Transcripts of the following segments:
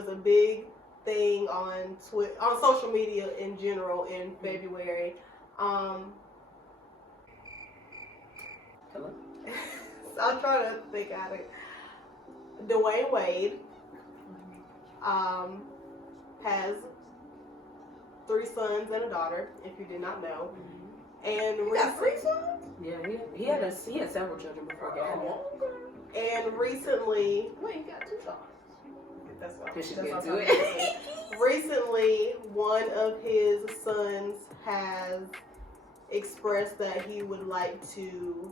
was a big thing on social media in general in February. Hello? So I'm trying to think out it. Dwayne Wade has 3 sons and a daughter, if you did not know. And He got 3 sons? Yeah, he had several children before Gabby. And recently, Wait, he got 2 sons. that's what Cause she that's get what to I'm it. saying. Recently, one of his sons has expressed that he would like to.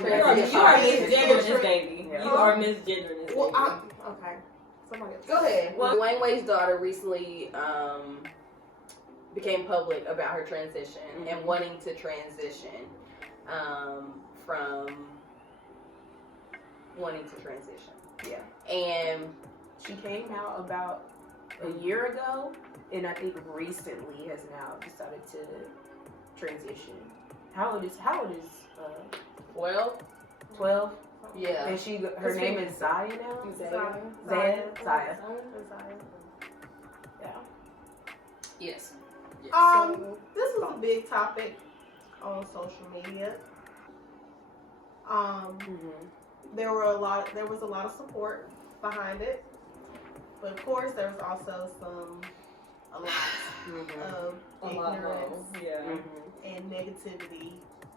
You are misgendering this baby. Yeah. You are misgendering this Well, baby. okay. Somebody else. Go ahead. Well, Dwayne Wade's daughter recently became public about her transition and wanting to transition from wanting to transition. Yeah. And She came out about a year ago, and I think recently has now decided to transition. How old is 12? 12? Yeah. And her name is Zaya now? Zaya. Zaya. Yeah. Yes. This was a big topic on social media. There was a lot of support behind it, but of course there was also a lot of ignorance and negativity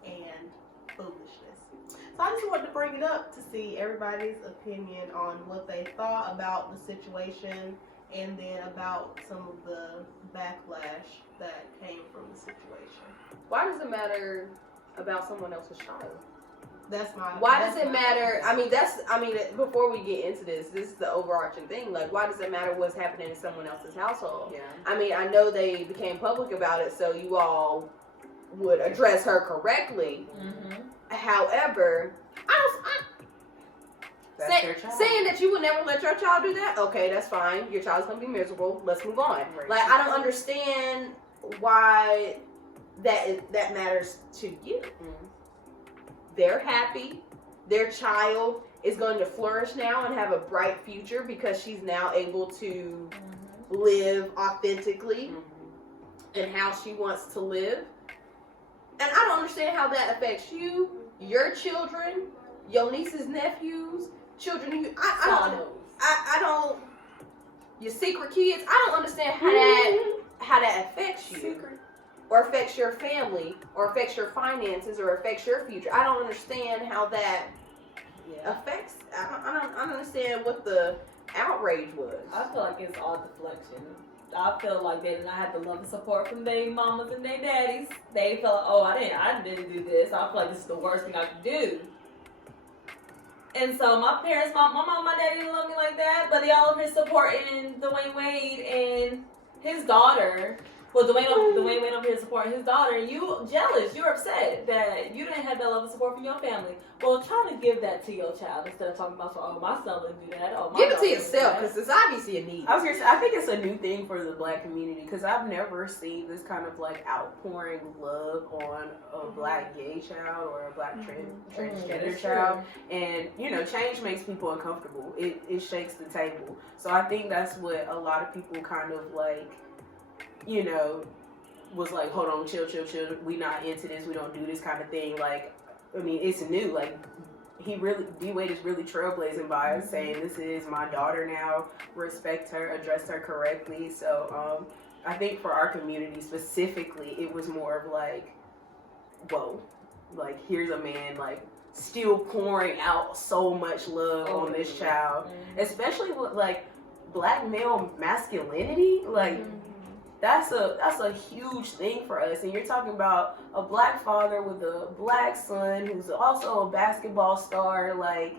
and foolishness. So I just wanted to bring it up to see everybody's opinion on what they thought about the situation and then about some of the backlash that came from the situation. Why does it matter about someone else's child? Why does it matter? Before we get into this is the overarching thing. Like, why does it matter what's happening in someone else's household? Yeah. I know they became public about it, so you all would address her correctly. However, saying that you would never let your child do that, okay, that's fine. Your child's gonna be miserable. Let's move on. Right. Like, I don't understand why that matters to you. They're happy. Their child is going to flourish now and have a bright future because she's now able to live authentically and how she wants to live. And I don't understand how that affects you, your children, your nieces, nephews, children. I don't. Your secret kids. I don't understand how that affects you. Or affects your family, or affects your finances, or affects your future. I don't understand how that affects. I don't understand what the outrage was. I feel like it's all deflection. I feel like they did not have the love and support from their mamas and their daddies. They felt, oh, I didn't do this. I feel like this is the worst thing I could do. And so my parents, my mom and my dad didn't love me like that, but they all of his support in Dwayne Wade and his daughter. Well, Dwayne Wade over here supporting his daughter, and you jealous, you're upset that you didn't have that love and support from your family. Well, try to give that to your child instead of talking about, oh, my son didn't do that. Oh, my give it daughter to didn't do yourself, that. because it's obviously a need. I was gonna say, I think it's a new thing for the Black community because I've never seen this kind of like outpouring love on a Black gay child or a Black transgender child. And change makes people uncomfortable. It shakes the table. So I think that's what a lot of people kind of like, was like, hold on, chill. We not into this. We don't do this kind of thing. Like, I mean, it's new. Like, D-Wade is really trailblazing by saying, this is my daughter now. Respect her, address her correctly. So, I think for our community specifically, it was more of like, whoa, like, here's a man, like, still pouring out so much love on this child. Especially with, like, Black male masculinity. Like, that's a huge thing for us. And you're talking about a Black father with a Black son who's also a basketball star. Like,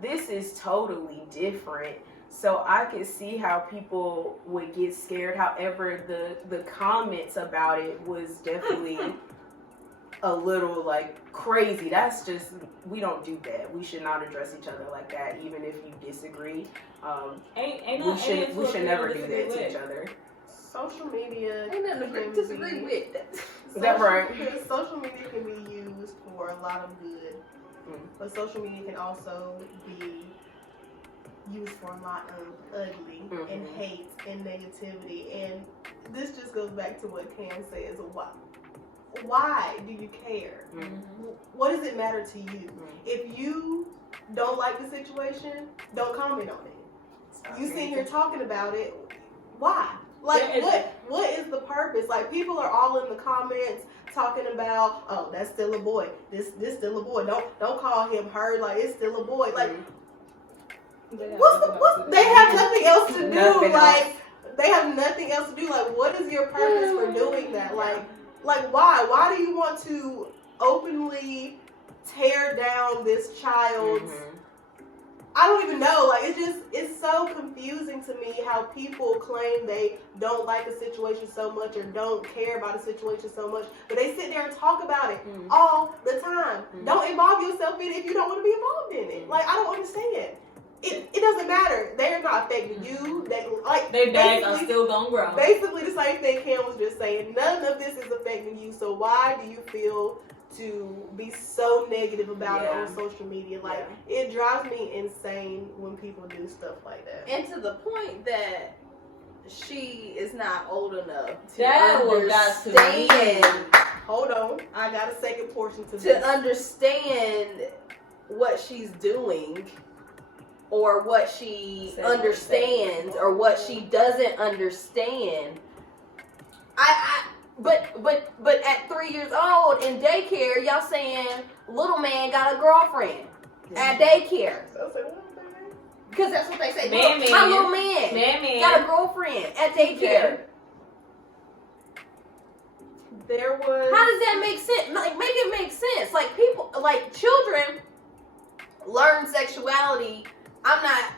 this is totally different. So I could see how people would get scared. However, the comments about it was definitely a little like crazy. That's just, we don't do that. We should not address each other like that, even if you disagree. We should never do that to each other. Social media Ain't nothing to disagree with. Is that right? Social media can be used for a lot of good, but social media can also be used for a lot of ugly and hate and negativity. And this just goes back to what Cam says. Why do you care? What does it matter to you? If you don't like the situation, don't comment on it. You sitting here talking about it. Why? Like, what is the purpose? Like, people are all in the comments talking about, oh, that's still a boy. This still a boy. Don't call him her. Like, it's still a boy. Like, they have nothing else to do. They have nothing else to do. Like, what is your purpose for doing that? Like, why? Why do you want to openly tear down this child's? I don't even know. Like, it's so confusing to me how people claim they don't like a situation so much or don't care about a situation so much, but they sit there and talk about it all the time. Don't involve yourself in it if you don't want to be involved in it. Like, I don't understand. It doesn't matter. They're not affecting you. They bags are still gonna grow. Basically, the same thing Kim was just saying. None of this is affecting you. So why do you feel to be so negative about it on social media? Like, it drives me insane when people do stuff like that. And to the point that she is not old enough to understand. Hold on, I got a second portion to this. To understand what she's doing, or what she understands, or what she doesn't understand. But at 3 years old in daycare, y'all saying little man got a girlfriend at daycare. Because that's what they say. My little man got a girlfriend at daycare. How does that make sense? Like, make it make sense. Like, people, like, children learn sexuality. I'm not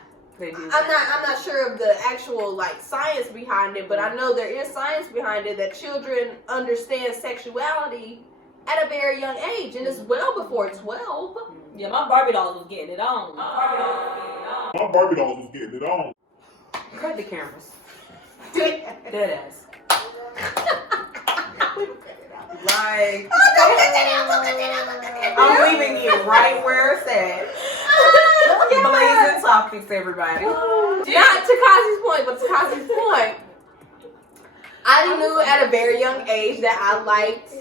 sure of the actual, like, science behind it, but I know there is science behind it that children understand sexuality at a very young age, and it's well before 12. Yeah, my Barbie dolls was getting it on. My Barbie dolls was getting it on. Cut the cameras. Dead ass. Like, I'm leaving you right where it's at. Blazing topics, everybody. Not Takashi's point, but Takashi's point. I knew at a very young age that I liked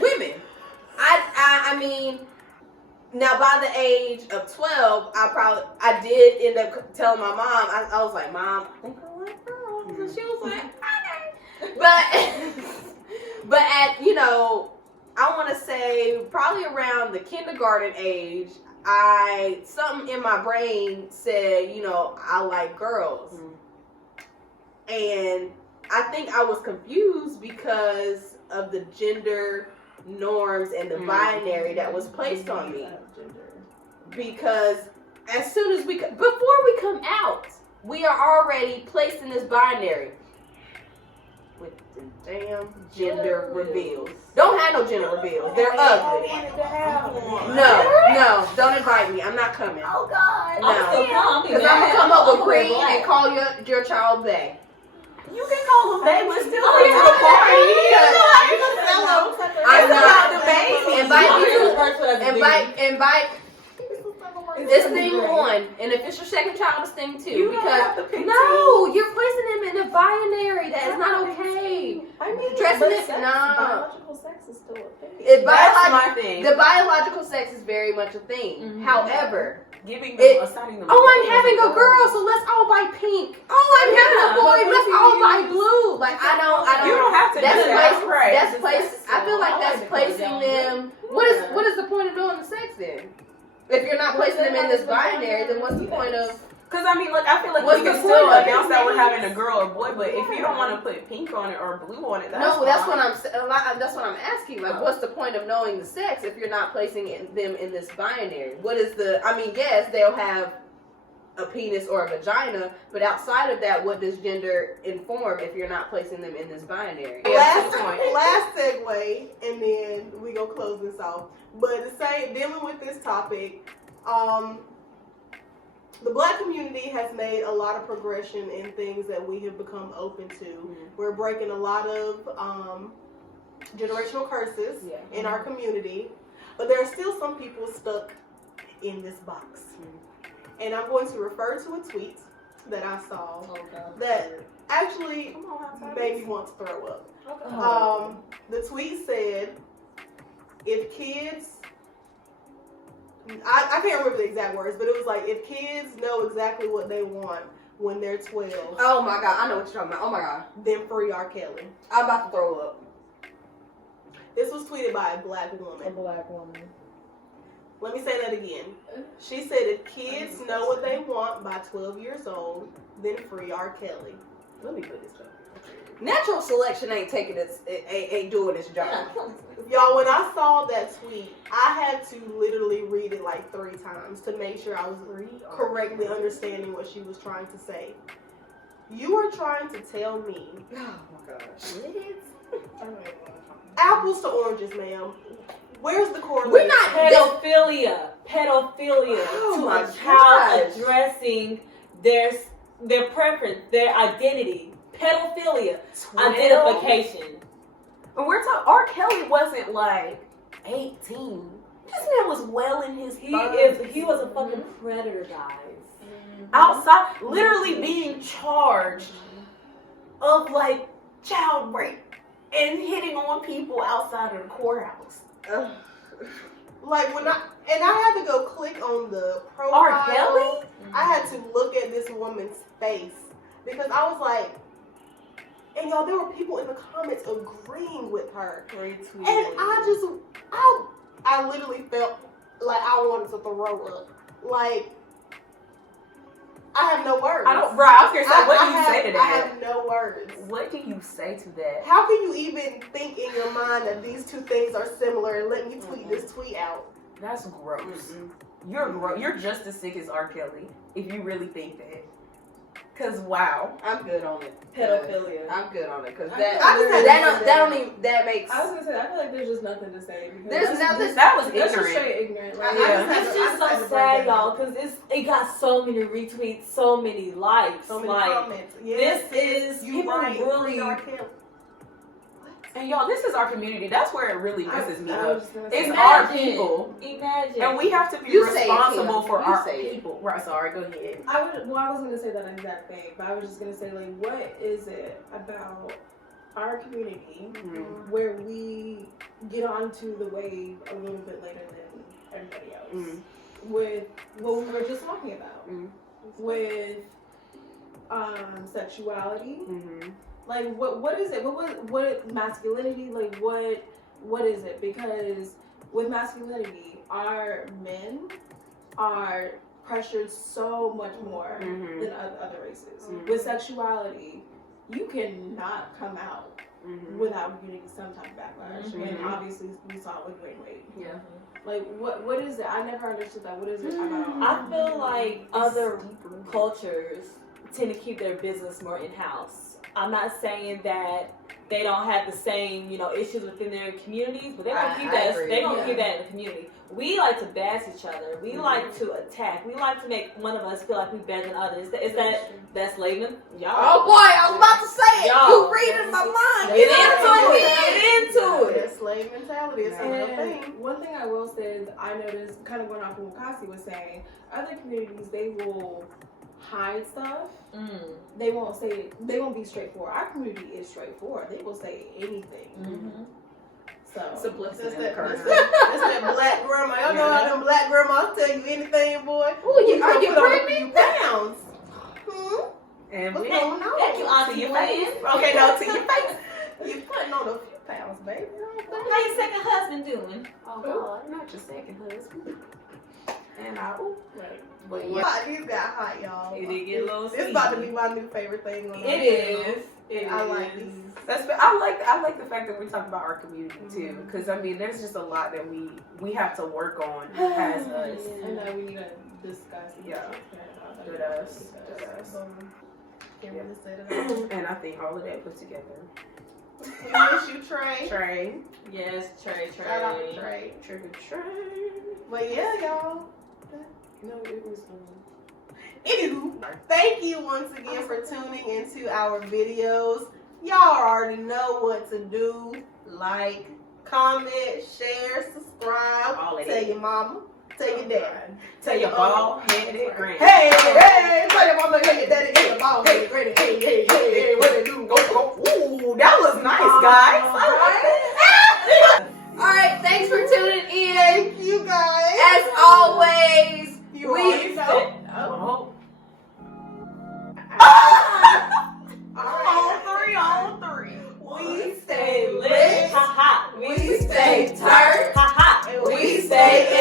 women. I mean, now by the age of 12, I did end up telling my mom. I was like, Mom, I think I like girls. And she was like, okay. But at, you know, I want to say probably around the kindergarten age, something in my brain said, you know, I like girls. And I think I was confused because of the gender norms and the binary that was placed on me. Because as soon as before we come out, we are already placed in this binary with the damn gender reveals. Don't have no gender reveals. They're ugly. No, don't invite me. I'm not coming. Oh God. No, because I'm gonna come up with green and call your child they. You can call them they, but still come to the party. I'm about the baby. Invite. It's thing one, and if it's your second child, it's thing two. Because you're placing them in a binary. That is not okay. I mean, dressing it, biological sex is still a thing. That's my thing. The biological sex is very much a thing. However, assigning them. Oh, I'm having a girl, so let's all buy pink. Oh, I'm having a boy, let's all buy blue. Like, I don't. You don't have to. That's place. I feel like that's placing them. What is the point of doing the sex then? If you're not placing them in this binary, then what's the point of? Because I mean, like, I feel like we can still announce that we're having a girl or boy, but if you don't want to put pink on it or blue on it, that's what I'm asking. Like, what's the point of knowing the sex if you're not placing them in this binary? What is the? I mean, yes, they'll have a penis or a vagina, but outside of that, what does gender inform if you're not placing them in this binary? Last segue, and then we gonna close this off. But dealing with this topic, the Black community has made a lot of progression in things that we have become open to. We're breaking a lot of generational curses in our community, but there are still some people stuck in this box. And I'm going to refer to a tweet that I saw that actually made me want to throw up. The tweet said, if kids, I can't remember the exact words, but it was like, if kids know exactly what they want when they're 12. Oh my God, I know what you're talking about. Oh my God. Then free R.Kelly. I'm about to throw up. This was tweeted by a black woman. A black woman. Let me say that again. She said if kids know what they want by 12 years old, then free R.Kelly. Let me put this up. Natural selection ain't doing its job. Y'all, when I saw that tweet, I had to literally read it like 3 times to make sure I was correctly understanding what she was trying to say. You are trying to tell me, Oh my gosh. apples to oranges, ma'am. Where's the correlation? We're not Pedophilia Oh to my a child gosh. addressing their preference, their identity. Pedophilia, 12? identification. And we're talking, R. Kelly wasn't like 18. This man was well in his He 30s. was a fucking predator, guys. Outside, literally being charged of like child rape and hitting on people outside of the courthouse. Like when I had to go click on the profile. R. Kelly? I had to look at this woman's face because I was like, and y'all, there were people in the comments agreeing with her. Retweet. And I literally felt like I wanted to throw up. Like, I have no words. I was gonna say, what do you say to I that? have no words. What do you say to that? How can you even think in your mind that these two things are similar and let me tweet this tweet out? That's gross. You're gross. You're just as sick as R. Kelly if you really think that. Cause wow, I'm good on it. Pedophilia. I'm good on it because I just had that makes. I was gonna say, I feel like there's just nothing to say. Because There's nothing. that was That's just ignorant. straight ignorant. Like, Yeah. It's just so sad, y'all, because it got so many retweets, so many likes. So many like, comments. Yes, this is you people right. really. R. Kelly. And y'all, this is our community. That's where it really messes me I up. was just gonna say, It's our Imagine. people, Imagine. and we have to be You say it, responsible Kim. for You our say it. people. Right? Sorry, go ahead. I was gonna say that exact thing, but I was just gonna say, like, what is it about our community where we get onto the wave a little bit later than everybody else with what we were just talking about, with sexuality. Like what is it? What masculinity? Like what is it? Because with masculinity, our men are pressured so much more than other races. With sexuality, you cannot come out without getting some type of backlash. And obviously, we saw it with Wayne Wade. Yeah. Like what is it? I never understood that. What is it about? I feel like other cultures tend to keep their business more in house. I'm not saying that they don't have the same, issues within their communities, but they're gonna keep that. They're gonna keep that in the community. We like to bash each other. We like to attack. We like to make one of us feel like we're better than others. That's Layman? Y'all. Oh boy, I was about to say it. Y'all. You reading my mind. Get into it. That slave mentality is a real thing. And one thing I will say is I noticed, kind of going off of what Kasi was saying, other communities, they will hide stuff. They won't say it. They won't be straightforward. Our community is straightforward. They will say anything. So Simplicity. That's that black grandma. Y'all know how them black grandmas tell you anything, boy. Ooh, are you put on a pregnant? few pounds. And What's we going on? Thank you, Auntie your Lynn. face. Okay, no, to your face. You putting on a few pounds, baby. How your second husband doing? Oh God, not your second husband. And But yeah, these got hot, y'all. It did get a little It's about to be my new favorite thing. On It is. I like these. I like the fact that we talk about our community too, because I mean, there's just a lot that we have to work on as us. and that we need to discuss. And Yeah. transparent about Good us. Can't really say that. And I think all of that put together. We miss you, Trey. Trey. Yes, Trey. Shout out to Trey. Trigger Trey. But yeah, y'all. No, it was. Anywho, thank you once again for tuning into our videos. Y'all already know what to do. Like, comment, share, subscribe. All of Tell it. your mama. Take it down. Tell your bald-headed granny. Hey, tell your mama, hey, your daddy, hey, your bald-headed granny. Hey, what they do? Go. Ooh, that was nice, guys. All right, thanks for tuning in. Thank you, guys. As always, You already know. Oh. On three. We stay lit. Ha ha. We stay turned. Ha ha. And we stay